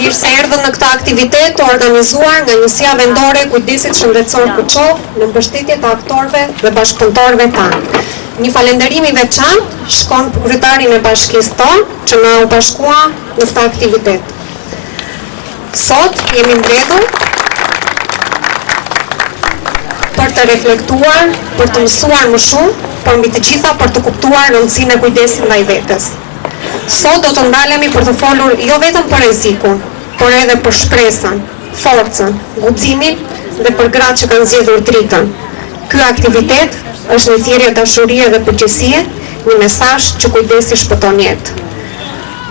Mirë se erdhën në këtë aktivitet të organizuar nga Njësia Vendore e Kujdesit Shëndetësor Kuçov në mbështetje të aktorëve dhe bashkëpunëtorëve tanë. Një falënderim i veçantë shkon kryetarin e bashkisë tonë që na u bashkua në këtë aktivitet. Sot jemi mbledhur për të reflektuar, për të mësuar më shumë, por mbi të gjitha për të kuptuar rëndësinë e kujdesit ndaj vetes. Sot do të ndalemi për të folur jo vetëm për rrezikun, por edhe për shpresën, forcën, guximin dhe për gratë që kanë zgjedhur dritën. Ky aktivitet është një thirrje dashurie dhe përgjegjësie, një mesazh që kujdesi shpëton jetë.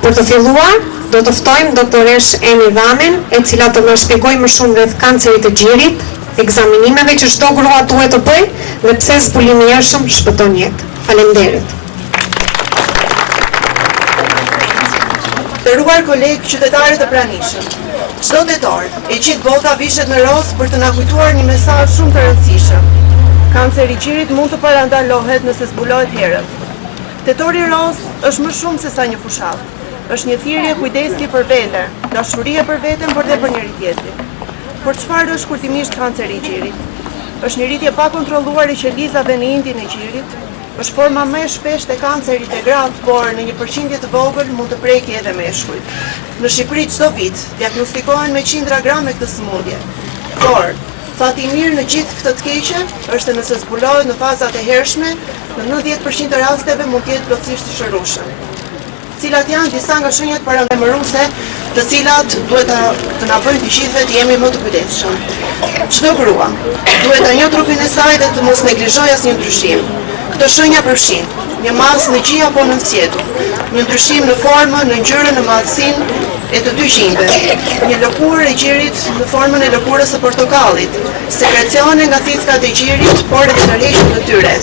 Për të filluar, do të ftojmë doktoresh Emi Dhamen, e cila do na shpjegojë më shumë rreth kancerit të gjirit, ekzaminimeve që çdo grua duhet të bëjë dhe pse zbulimi i hershëm shpëton jetë. Faleminderit. Nderuar kolegë, qytetarë të pranishëm, çdo tetor e gjithë bota vishet në roz për të na kujtuar një mesazh shumë të rëndësishëm. Kanceri i gjirit mund të parandalohet nëse zbulohet herët. Tetori roz është më shumë se sa një fushallë. Është një thirrje kujdesi për vete, dashurie për veten, por edhe për njëri tjetrin. Por çfarë është kurtimisht kanceri i gjirit? Është një rritje pa kontrolluar e qelizave në indin e gjirit. Është forma më e shpeshtë e kancerit të gratë, por në një përqindje të vogël mund të preki edhe meshkujt. Në Shqipëri çdo vit diagnostikohen me qindra grame këtë sëmundje. Por fati i mirë në gjithë këtë të keqe është nëse zbulohet në fazat e hershme, në 90% të rasteve mund të jetë plotësisht i shërueshëm. Cilat janë disa nga shenjat paralajmëruese, të cilat duhet të na bëjnë të gjithëve të jemi më të kujdesshëm. Çdo grua duhet ta njohë trupin e saj dhe të mos neglizhojë asnjë ndryshim. Këto shenja përfshin një masë në gjia apo në sjetur, një ndryshim në formën, në ngjyrën, në madhësinë e të dy gjinjve, një lëkurë e gjirit në formën e lëkurës së portokallit, sekrecione nga thithkat e gjirit, por edhe tërheqje të tyre,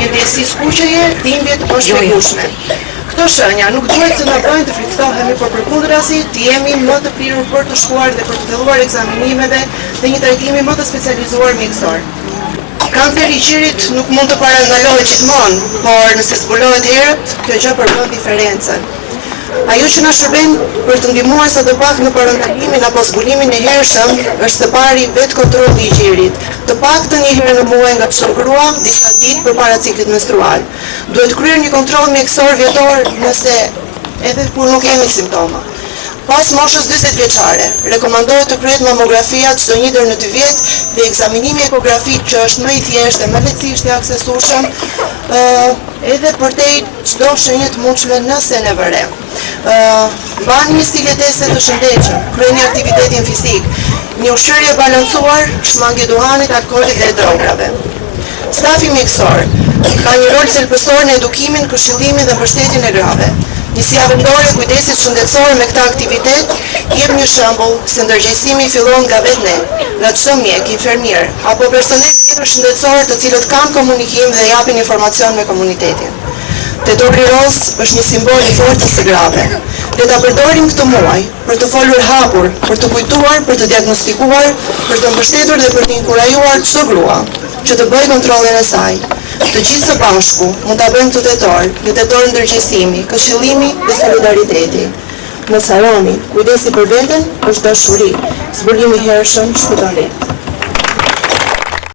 një ndjesi skuqjeje, dhimbje të pashpjegueshme. Këto shenja nuk duhet të na bëjnë të friksohemi, por përkundrazi të jemi më të prirur për të shkuar dhe për të filluar ekzaminimeve dhe një trajtimi më të specializuar mjekësor. Kanceri i gjirit nuk mund të parandalohet gjithmonë, por nëse zbulohet herët, kjo gjë përbën diferencën. Ajo që na shërben për të ndihmuar sadopak në parandalimin apo zbulimin e hershëm është të pari vetë kontrolli i gjirit, të paktën një herë në muaj nga çdo grua, disa ditë përpara ciklit menstrual. Duhet kryer një kontroll mjekësor vjetor nëse edhe kur nuk kemi simptoma. Pas moshës 40 vjeçare, rekomandohet të kryhet mamografia çdo 1 deri në 2 vjet dhe ekzaminimi ekografik që është më i thjeshtë dhe më lehtësisht i aksesueshëm, edhe përtej çdo shenjë të mundshme nëse ne vëre. Bani një stil jetese të shëndetshëm, kryeni aktivitetin fizik, një ushqyerje balancuar, shmangje duhanit, alkoolit dhe drogave. Stafi mjekësor ka një rol thelbësor në edukimin, këshillimin dhe mbështetjen e grave. Njësia Vendore e Kujdesit Shëndetësor me këtë aktivitet jep një shembull se ndërgjegjësimi fillon nga vetë ne, nga çdo mjek, infermier apo personel tjetër shëndetësor të cilët kanë komunikim dhe japin informacion me komunitetin. Tetori roz është një simbol i forcës së grave. Le ta përdorim këtë muaj për të folur hapur, për të kujtuar, për të diagnostikuar, për të mbështetur dhe për të inkurajuar çdo grua që të bëjë kontrollin e saj. Të gjithë së bashku mund ta bëjmë këtë tetor, një tetor ndërgjegjësimi, këshillimi dhe solidariteti. Mos harroni, kujdesi për veten është dashuri, zbulimi i hershëm shpëton jetë.